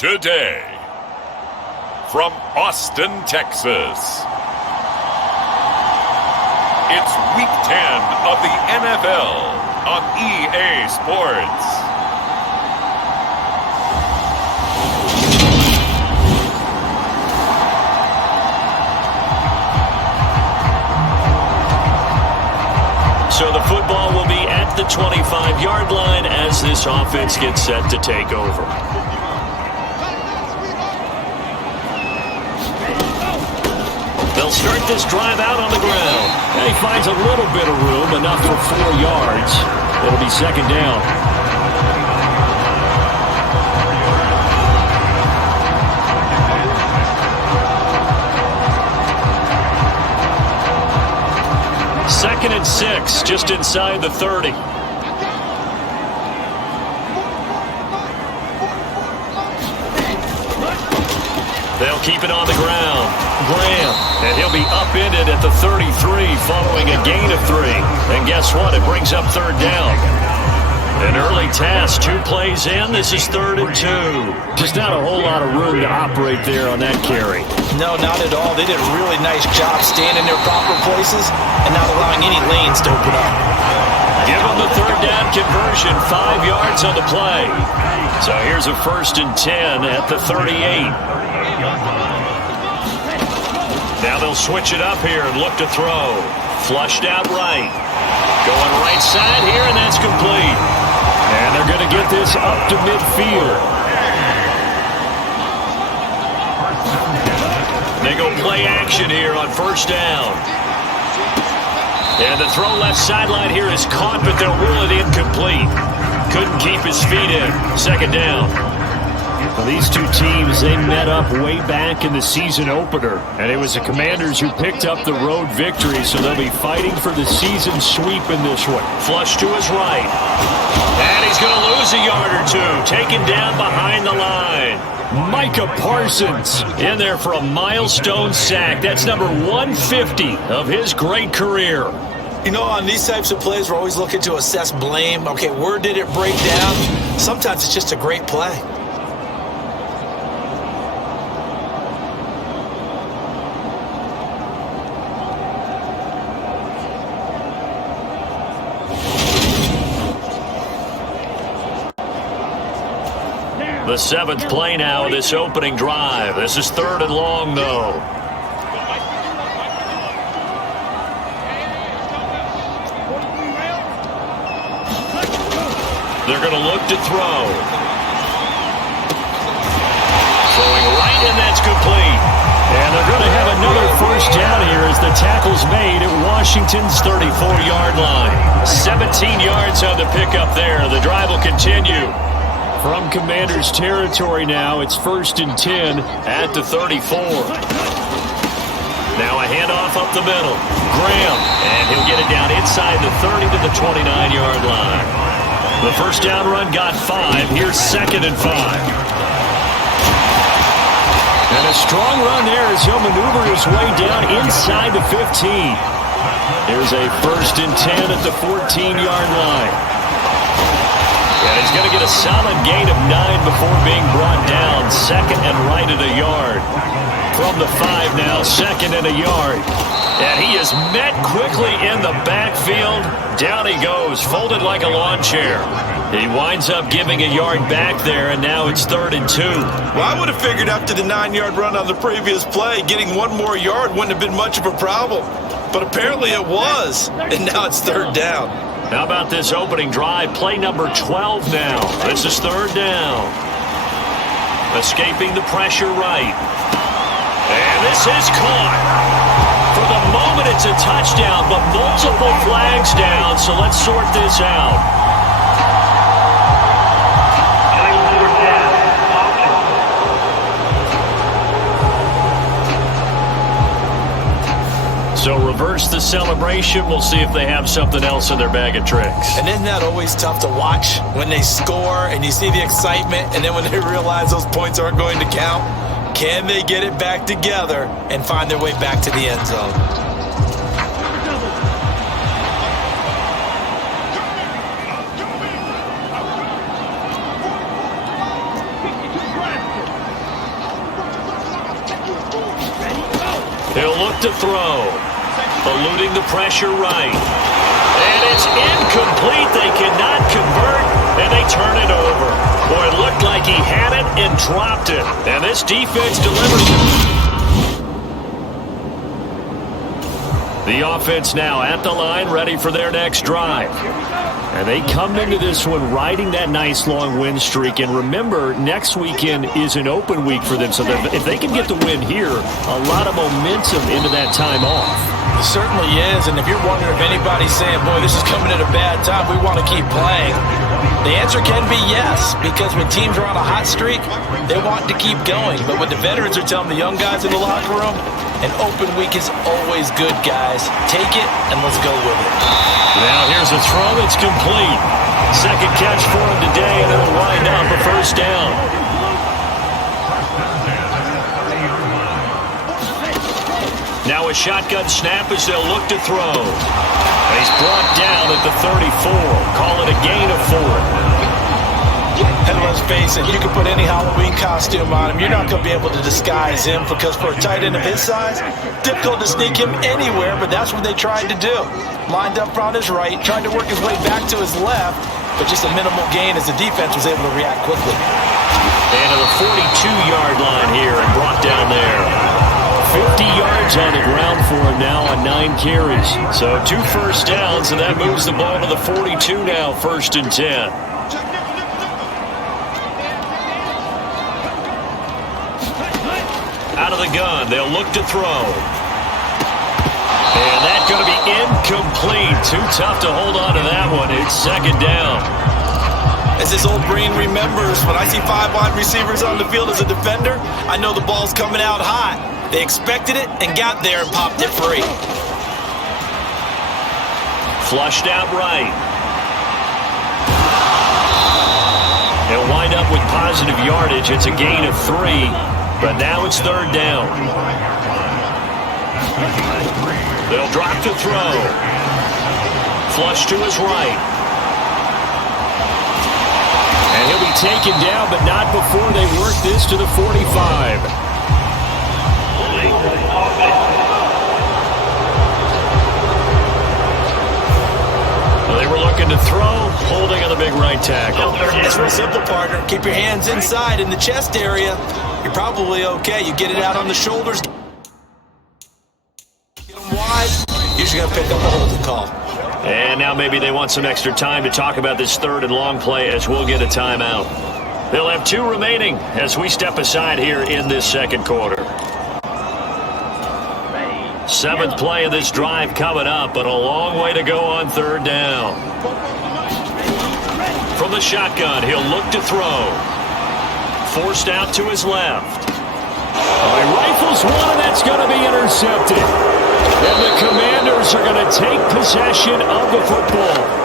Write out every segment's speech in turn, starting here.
Today, from Austin, Texas, it's Week 10 of the NFL on EA Sports. So the football will be at the 25-yard line as this offense gets set to take over. They'll start this drive out on the ground. And he finds a little bit of room, enough for 4 yards. It'll be second down. Second and 6, just inside the 30. They'll keep it on the ground. Graham, and he'll be upended at the 33 following a gain of 3. And guess what? It brings up third down. An early task, 2 plays in. This is 3rd and 2. Just not a whole lot of room to operate there on that carry. No, not at all. They did a really nice job staying in their proper places and not allowing any lanes to open up. Give them the third down conversion, 5 yards on the play. So here's a 1st and 10 at the 38. Now they'll switch it up here and look to throw. Flushed out right. Going right side here, and that's complete. And they're going to get this up to midfield. They go play action here on 1st down. And the throw left sideline here is caught, but they'll rule it incomplete. Couldn't keep his feet in. 2nd down. Well, these two teams, they met up way back in the season opener, and it was the Commanders who picked up the road victory, so they'll be fighting for the season sweep in this one. Flush to his right. And he's going to lose a yard or 2, taken down behind the line. Micah Parsons in there for a milestone sack. That's number 150 of his great career. You know, on these types of plays, we're always looking to assess blame. Okay, where did it break down? Sometimes it's just a great play. The 7th play now of this opening drive. This is 3rd and long, though. They're going to look to throw. Throwing right, and that's complete. And they're going to have another 1st down here as the tackle's made at Washington's 34-yard line. 17 yards on the pickup there. The drive will continue. From Commanders territory now, it's 1st and 10 at the 34. Now a handoff up the middle. Graham, and he'll get it down inside the 30 to the 29-yard line. The 1st down run got 5. Here's 2nd and 5. And a strong run there as he'll maneuver his way down inside the 15. Here's a 1st and 10 at the 14-yard line. And he's going to get a solid gain of 9 before being brought down. 2nd and right at a yard. From the 5 now, 2nd and a yard. And he is met quickly in the backfield. Down he goes, folded like a lawn chair. He winds up giving a yard back there, and now it's 3rd and 2. Well, I would have figured after the 9-yard run on the previous play, getting 1 more yard wouldn't have been much of a problem. But apparently it was, and now it's 3rd down. How about this opening drive? Play number 12 now. This is 3rd down. Escaping the pressure right. And this is caught. For the moment, it's a touchdown, but multiple flags down, so let's sort this out. So reverse the celebration. We'll see if they have something else in their bag of tricks. And isn't that always tough to watch when they score and you see the excitement, and then when they realize those points aren't going to count? Can they get it back together and find their way back to the end zone? He'll look to throw. Eluding the pressure right. And it's incomplete. They cannot convert, and they turn it over. Boy, it looked like he had it and dropped it. And this defense delivers it. The offense now at the line, ready for their next drive. And they come into this one riding that nice long win streak. And remember, next weekend is an open week for them. So if they can get the win here, a lot of momentum into that time off. It certainly is. And if you're wondering if anybody's saying, boy, this is coming at a bad time, we want to keep playing, the answer can be yes. Because when teams are on a hot streak, they want to keep going. But when the veterans are telling the young guys in the locker room, an open week is always good, guys. Take it, and let's go with it. Now here's a throw that's complete. Second catch for him today, and it'll wind up a first down. Now a shotgun snap as they'll look to throw. And he's brought down at the 34. Call it a gain of 4. And let's face it, you can put any Halloween costume on him. You're not going to be able to disguise him because for a tight end of his size, difficult to sneak him anywhere, but that's what they tried to do. Lined up on his right, tried to work his way back to his left, but just a minimal gain as the defense was able to react quickly. And to the 42-yard line here and brought down there. 50 yards on the ground for him now on 9 carries. So 2 first downs, and that moves the ball to the 42 now, 1st and 10. Out of the gun, they'll look to throw. And that's going to be incomplete. Too tough to hold on to that one. It's 2nd down. As his old brain remembers, when I see 5 wide receivers on the field as a defender, I know the ball's coming out hot. They expected it and got there and popped it free. Flushed out right. They'll wind up with positive yardage. It's a gain of 3. But now it's 3rd down. They'll drop to throw. Flush to his right. And he'll be taken down, but not before they work this to the 45. Well, they were looking to throw, holding on the big right tackle. It's real simple, partner. Keep your hands inside in the chest area. You're probably okay. You get it out on the shoulders. Get them wide. Usually going to pick up a holding call. And now maybe they want some extra time to talk about this 3rd and long play as we'll get a timeout. They'll have 2 remaining as we step aside here in this 2nd quarter. 7th play of this drive coming up, but a long way to go on 3rd down. From the shotgun, he'll look to throw. Forced out to his left. He rifles one, and that's going to be intercepted. And the Commanders are going to take possession of the football.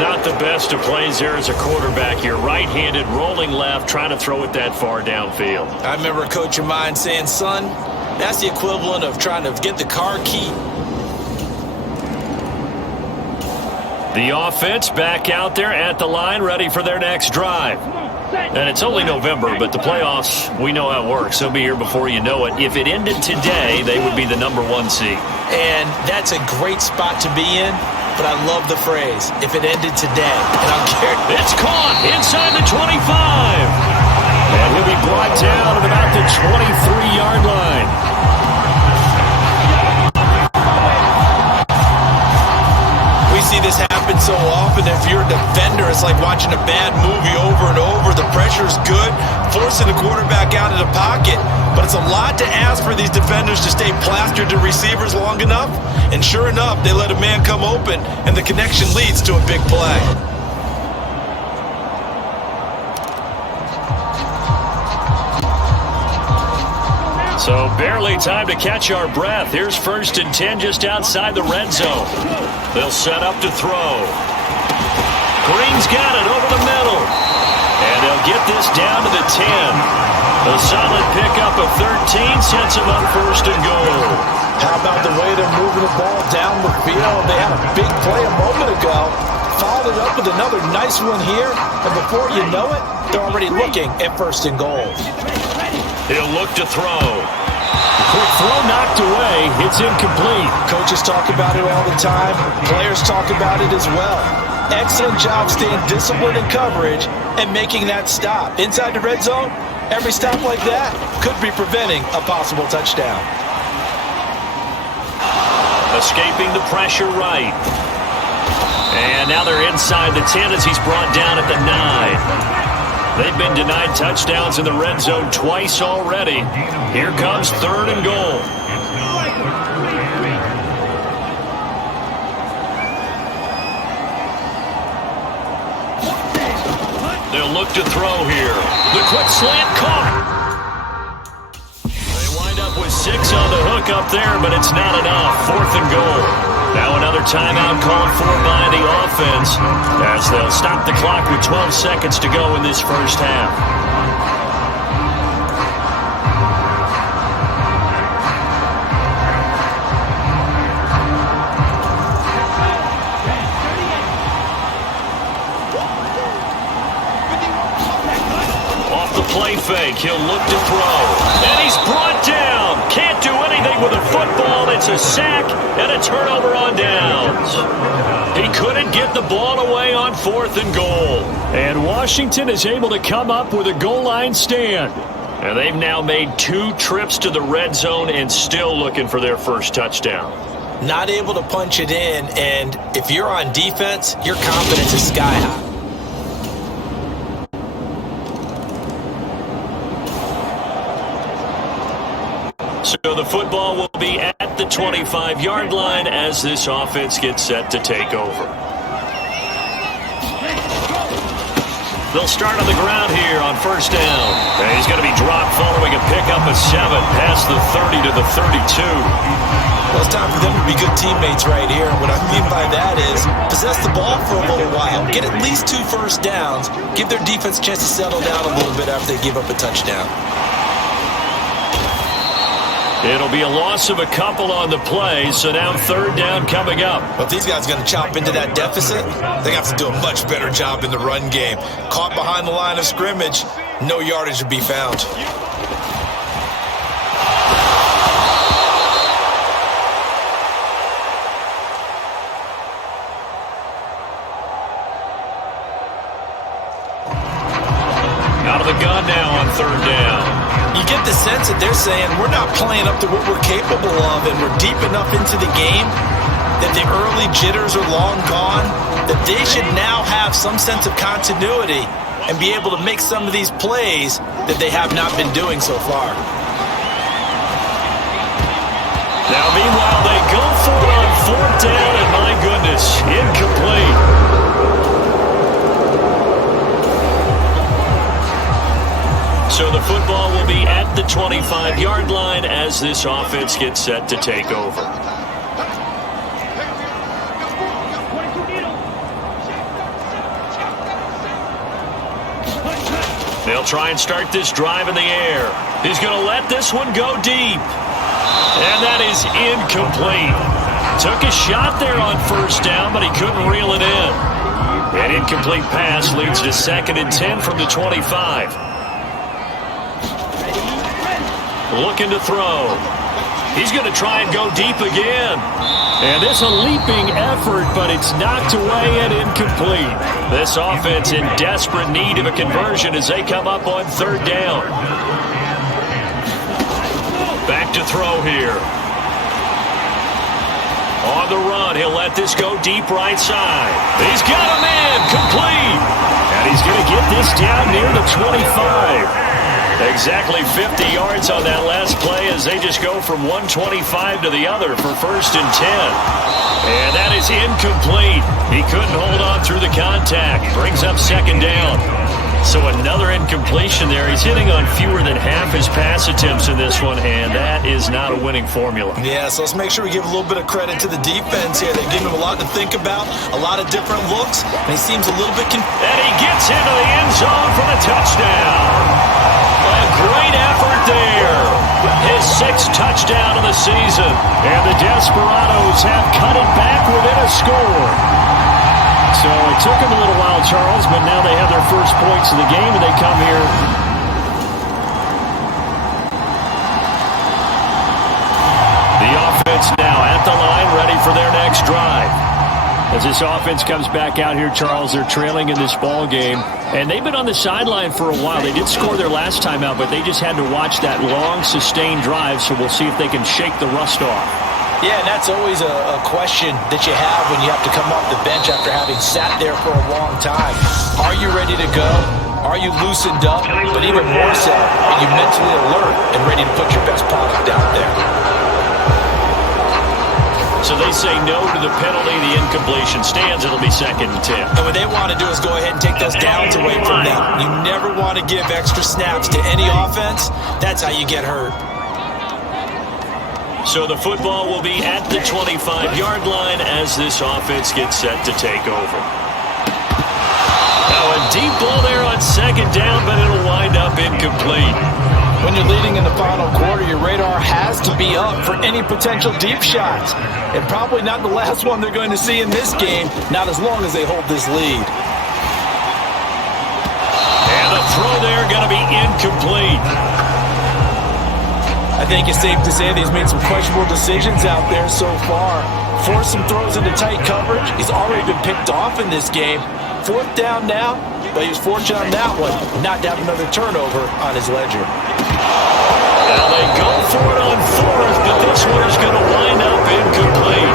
Not the best of plays there as a quarterback. You're right-handed, rolling left, trying to throw it that far downfield. I remember a coach of mine saying, son, that's the equivalent of trying to get the car key. The offense back out there at the line, ready for their next drive. And it's only November, but the playoffs, we know how it works. They'll be here before you know it. If it ended today, they would be the #1 seed. And that's a great spot to be in, but I love the phrase, if it ended today. And I'm scared. It's caught inside the 25. And he'll be brought down at about the 23-yard line. See this happen so often. If you're a defender, it's like watching a bad movie over and over. The pressure's good, forcing the quarterback out of the pocket, but it's a lot to ask for these defenders to stay plastered to receivers long enough, and sure enough, they let a man come open, and the connection leads to a big play. So barely time to catch our breath. Here's 1st and 10 just outside the red zone. They'll set up to throw. Green's got it over the middle. And they'll get this down to the 10. A solid pickup of 13 sets them up 1st and goal. How about the way they're moving the ball down the field? They had a big play a moment ago. Followed it up with another nice one here. And before you know it, they're already looking at 1st and goal. He'll look to throw. The quick throw knocked away. It's incomplete. Coaches talk about it all the time. Players talk about it as well. Excellent job staying disciplined in coverage and making that stop. Inside the red zone, every stop like that could be preventing a possible touchdown. Escaping the pressure right. And now they're inside the 10 as he's brought down at the 9. They've been denied touchdowns in the red zone twice already. Here comes 3rd and goal. They'll look to throw here. The quick slant caught. They wind up with 6 on the hook up there, but it's not enough. 4th and goal. Now another timeout called for by the offense as they'll stop the clock with 12 seconds to go in this first half. Off the play fake, he'll look to throw. And he's brought down. Can't do anything with a football. It's a sack and a turnover on downs. He couldn't get the ball away on 4th and goal. And Washington is able to come up with a goal line stand. And they've now made 2 trips to the red zone and still looking for their first touchdown. Not able to punch it in, and if you're on defense, your confidence is sky high. So the football will be at the 25-yard line as this offense gets set to take over. They'll start on the ground here on first down. And he's going to be dropped following a pickup of 7 past the 30 to the 32. Well, it's time for them to be good teammates right here. What I mean by that is possess the ball for a little while, get at least 2 first downs, give their defense a chance to settle down a little bit after they give up a touchdown. It'll be a loss of a couple on the play, so now 3rd down coming up. But these guys are going to chop into that deficit. They have to do a much better job in the run game. Caught behind the line of scrimmage, no yardage to be found. Out of the gun now on 3rd down. You get the sense that they're saying we're not playing up to what we're capable of, and we're deep enough into the game that the early jitters are long gone, that they should now have some sense of continuity and be able to make some of these plays that they have not been doing so far. Now, meanwhile, they go for it on 4th down, and my goodness, incomplete. So the football will be at the 25-yard line as this offense gets set to take over. They'll try and start this drive in the air. He's going to let this one go deep. And that is incomplete. Took a shot there on first down, but he couldn't reel it in. An incomplete pass leads to 2nd and 10 from the 25. Looking to throw. He's going to try and go deep again. And it's a leaping effort, but it's knocked away and incomplete. This offense in desperate need of a conversion as they come up on 3rd down. Back to throw here. On the run, he'll let this go deep right side. He's got a man, complete. And he's going to get this down near the 25. Exactly 50 yards on that last play as they just go from 125 to the other for 1st and 10. And that is incomplete. He couldn't hold on through the contact. Brings up 2nd down. So another incompletion there. He's hitting on fewer than half his pass attempts in this one, and that is not a winning formula. Yeah, so let's make sure we give a little bit of credit to the defense here. They give him a lot to think about, a lot of different looks, and he seems a little bit and he gets into the end zone for the touchdown. A great effort there. His 6th touchdown of the season. And the Desperados have cut it back within a score. So it took them a little while, Charles, but now they have their first points of the game, and they come here for their next drive. As this offense comes back out here, Charles, they're trailing in this ball game, and they've been on the sideline for a while. They did score their last time out, but they just had to watch that long, sustained drive, so we'll see if they can shake the rust off. Yeah, and that's always a question that you have when you have to come off the bench after having sat there for a long time. Are you ready to go? Are you loosened up? But even more so, are you mentally alert and ready to put your best product out there? So they say no to the penalty. The incompletion stands. It'll be 2nd and 10. And what they want to do is go ahead and take those downs away from them. You never want to give extra snaps to any offense. That's how you get hurt. So the football will be at the 25-yard line as this offense gets set to take over. Now a deep ball there on 2nd down, but it'll wind up incomplete. When you're leading in the final quarter, your radar has to be up for any potential deep shots. And probably not the last one they're going to see in this game, not as long as they hold this lead. And the throw there going to be incomplete. I think it's safe to say that he's made some questionable decisions out there so far. Forced some throws into tight coverage. He's already been picked off in this game. 4th down now, but he was fortunate on that one not to have another turnover on his ledger. Now they go for it on 4th, but this one is going to wind up incomplete.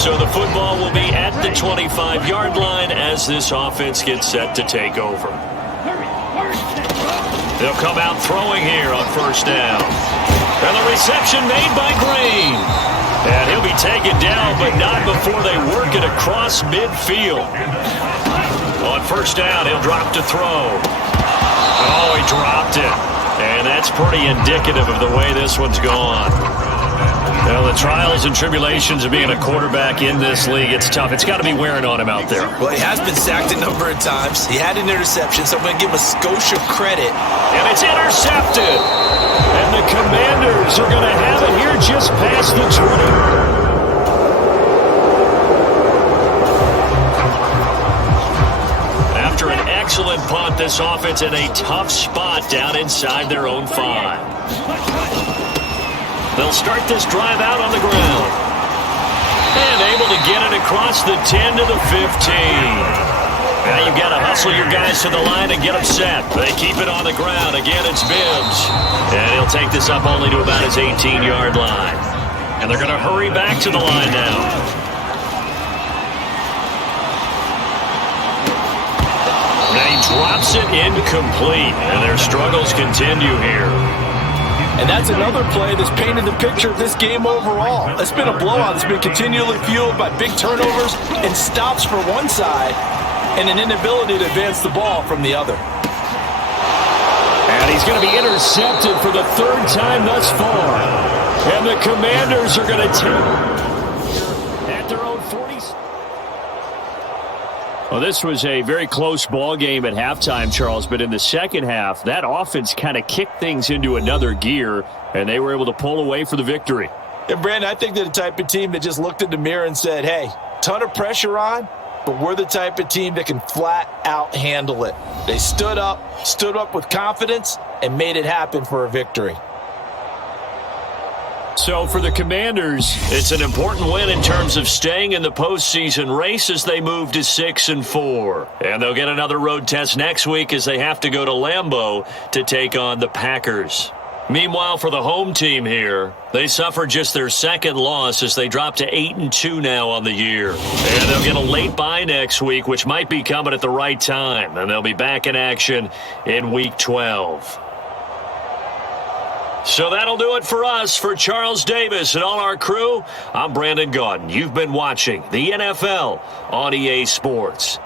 So the football will be at the 25-yard line as this offense gets set to take over. They'll come out throwing here on 1st down. And the reception made by Green. And he'll be taken down, but not before they work it across midfield. On 1st down, he'll drop to throw. Oh, he dropped it. And that's pretty indicative of the way this one's gone. Well, the trials and tribulations of being a quarterback in this league, it's tough. It's got to be wearing on him out there. Well, he has been sacked a number of times. He had an interception, so I'm going to give him a skosh of credit. And it's intercepted. And the Commanders are going to have it here just past the 20. After an excellent punt, this offense in a tough spot down inside their own 5. They'll start this drive out on the ground. And able to get it across the 10 to the 15. Now you've got to hustle your guys to the line and get them set. They keep it on the ground. Again, it's Bibbs. And he'll take this up only to about his 18-yard line. And they're going to hurry back to the line now. Now he drops it incomplete. And their struggles continue here. And that's another play that's painted the picture of this game overall. It's been a blowout. It's been continually fueled by big turnovers and stops for one side and an inability to advance the ball from the other. And he's going to be intercepted for the 3rd time thus far. And the Commanders are going to take at their own 40s. Well, this was a very close ball game at halftime, Charles, but in the second half, that offense kind of kicked things into another gear, and they were able to pull away for the victory. And, Brandon, I think they're the type of team that just looked in the mirror and said, hey, ton of pressure on, but we're the type of team that can flat out handle it. They stood up with confidence, and made it happen for a victory. So for the Commanders, it's an important win in terms of staying in the postseason race as they move to 6-4. And they'll get another road test next week as they have to go to Lambeau to take on the Packers. Meanwhile, for the home team here, they suffered just their 2nd loss as they drop to 8-2 now on the year. And they'll get a late bye next week, which might be coming at the right time. And they'll be back in action in Week 12. So that'll do it for us. For Charles Davis and all our crew, I'm Brandon Gaudin. You've been watching the NFL on EA Sports.